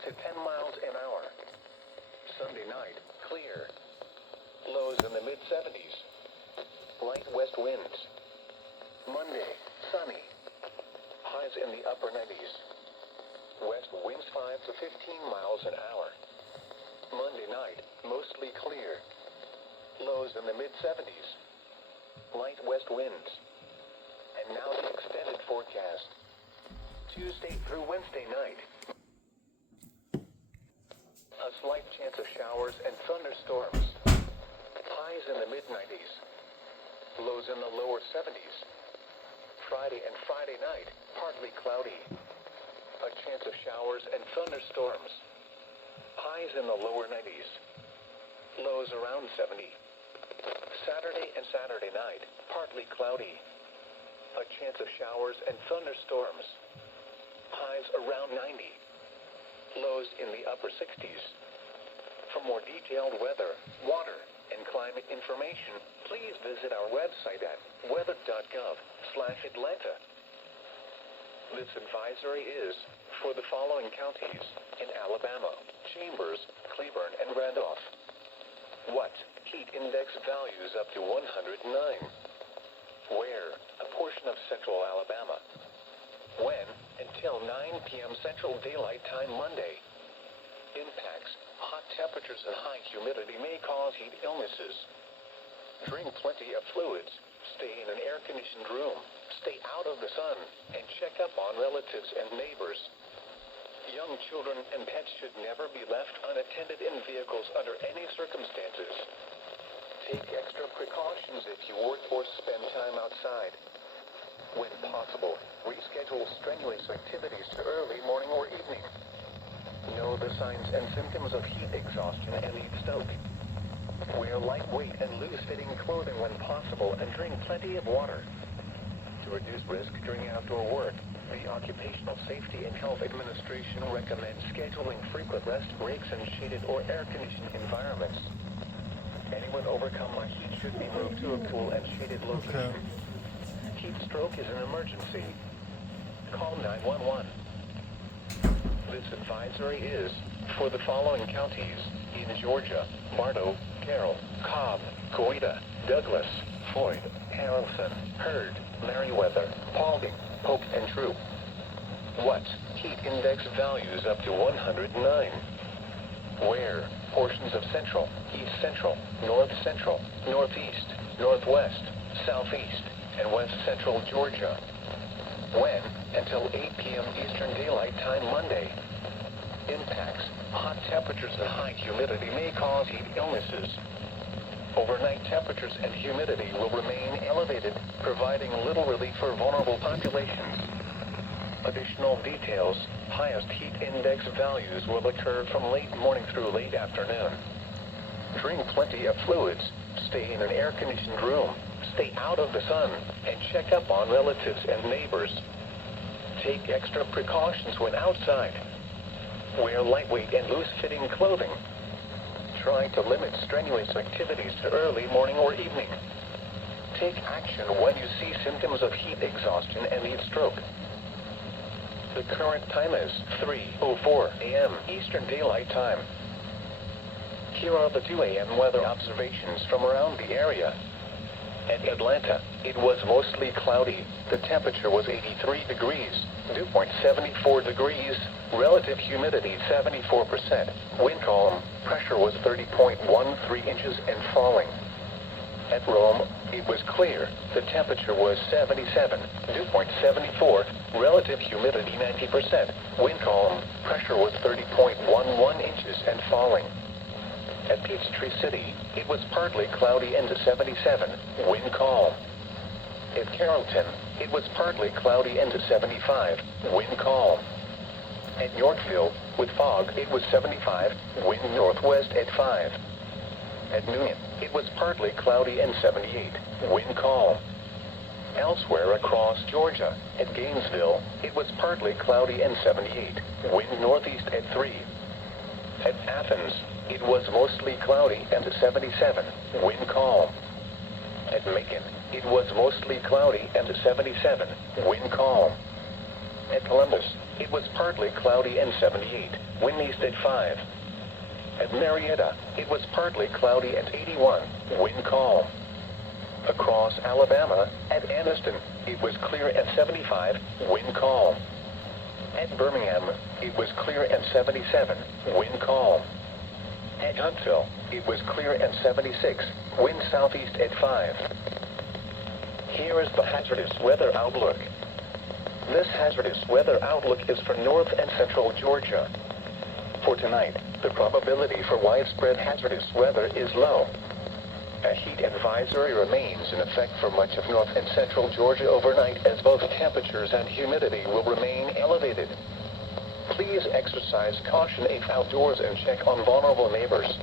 to 10 miles an hour. Sunday night, clear. Lows in the mid-70s. Light west winds. Monday, sunny. Highs in the upper 90s. West winds 5 to 15 miles an hour. Monday night, mostly clear. Lows in the mid-70s. Light west winds. And now the extended forecast. Tuesday through Wednesday night. A slight chance of showers and thunderstorms. Highs in the mid-90s. Lows in the lower 70s. Friday and Friday night, partly cloudy. A chance of showers and thunderstorms. Highs in the lower 90s. Lows around 70. Saturday and Saturday night, partly cloudy. A chance of showers and thunderstorms. Highs around 90. Lows in the upper 60s. For more detailed weather, water, and climate information, please visit our website at weather.gov/Atlanta. This advisory is for the following counties in Alabama: Chambers, Cleburne, and Randolph. What? Heat index values up to 109. Where? A portion of central Alabama. When? Until 9 p.m. Central Daylight Time Monday. Impacts: hot temperatures and high humidity may cause heat illnesses. Drink plenty of fluids. Stay in an air-conditioned room. Stay out of the sun, and check up on relatives and neighbors. Young children and pets should never be left unattended in vehicles under any circumstances. Take extra precautions if you work or spend time outside. When possible, reschedule strenuous activities to early morning or evening. Know the signs and symptoms of heat exhaustion and heat stroke. Wear lightweight and loose-fitting clothing when possible and drink plenty of water. To reduce risk during outdoor work, the Occupational Safety and Health Administration recommends scheduling frequent rest breaks in shaded or air-conditioned environments. Anyone overcome by heat should be moved to a cool and shaded location. Heat stroke is an emergency. Call 911. This advisory is for the following counties in Georgia: Bartow, Carroll, Cobb, Coweta, Douglas, Floyd, Haralson, Hurd, Meriwether, Paulding, Polk, and Troop. What? Heat index values up to 109. Where? Portions of central, east central, north central, northeast, northwest, southeast, and west central Georgia. When? Until 8 p.m. Eastern Daylight Time Monday. Impacts: hot temperatures and high humidity may cause heat illnesses. Overnight temperatures and humidity will remain elevated, providing little relief for vulnerable populations. Additional details: highest heat index values will occur from late morning through late afternoon. Drink plenty of fluids. Stay in an air-conditioned room. Stay out of the sun, and check up on relatives and neighbors. Take extra precautions when outside. Wear lightweight and loose-fitting clothing. Try to limit strenuous activities to early morning or evening. Take action when you see symptoms of heat exhaustion and heat stroke. The current time is 3:04 a.m. Eastern Daylight Time. Here are the 2 a.m. weather observations from around the area. At Atlanta, it was mostly cloudy. The temperature was 83 degrees, dew point 74 degrees, relative humidity 74%, wind calm, pressure was 30.13 inches and falling. At Rome, it was clear. The temperature was 77, dew point 74, relative humidity 90%, wind calm, pressure was 30.11 inches and falling. At Peachtree City, it was partly cloudy and 77, wind calm. At Carrollton, it was partly cloudy and 75, wind calm. At Yorkville, with fog, it was 75, wind northwest at 5. At Noonan, it was partly cloudy and 78, wind calm. Elsewhere across Georgia, at Gainesville, it was partly cloudy and 78, wind northeast at 3. At Athens, it was mostly cloudy and 77, wind calm. At Macon, it was mostly cloudy and 77, wind calm. At Columbus, it was partly cloudy and 78, wind east at 5. At Marietta, it was partly cloudy and 81, wind calm. Across Alabama, at Anniston, it was clear and 75, wind calm. At Birmingham, it was clear and 77, wind calm. At Huntsville, it was clear and 76, wind southeast at 5. Here is the hazardous weather outlook. This hazardous weather outlook is for north and central Georgia. For tonight, the probability for widespread hazardous weather is low. A heat advisory remains in effect for much of north and central Georgia overnight, as both temperatures and humidity will remain elevated. Please exercise caution if outdoors and check on vulnerable neighbors.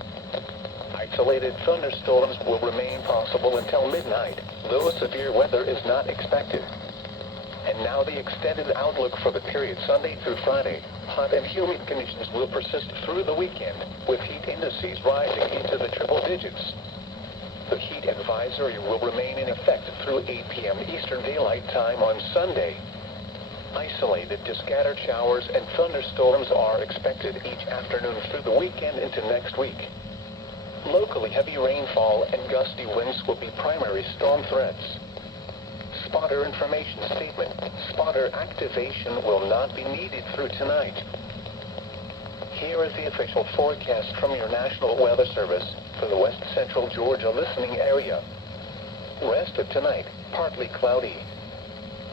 Isolated thunderstorms will remain possible until midnight, though severe weather is not expected. And now the extended outlook for the period Sunday through Friday. Hot and humid conditions will persist through the weekend, with heat indices rising into the triple digits. The heat advisory will remain in effect through 8 p.m. Eastern Daylight Time on Sunday. Isolated to scattered showers and thunderstorms are expected each afternoon through the weekend into next week. Locally heavy rainfall and gusty winds will be primary storm threats. Spotter information statement. Spotter activation will not be needed through tonight. Here is the official forecast from your National Weather Service for the west central Georgia listening area. Rest of tonight, partly cloudy.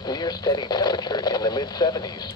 Near steady temperature in the mid-70s.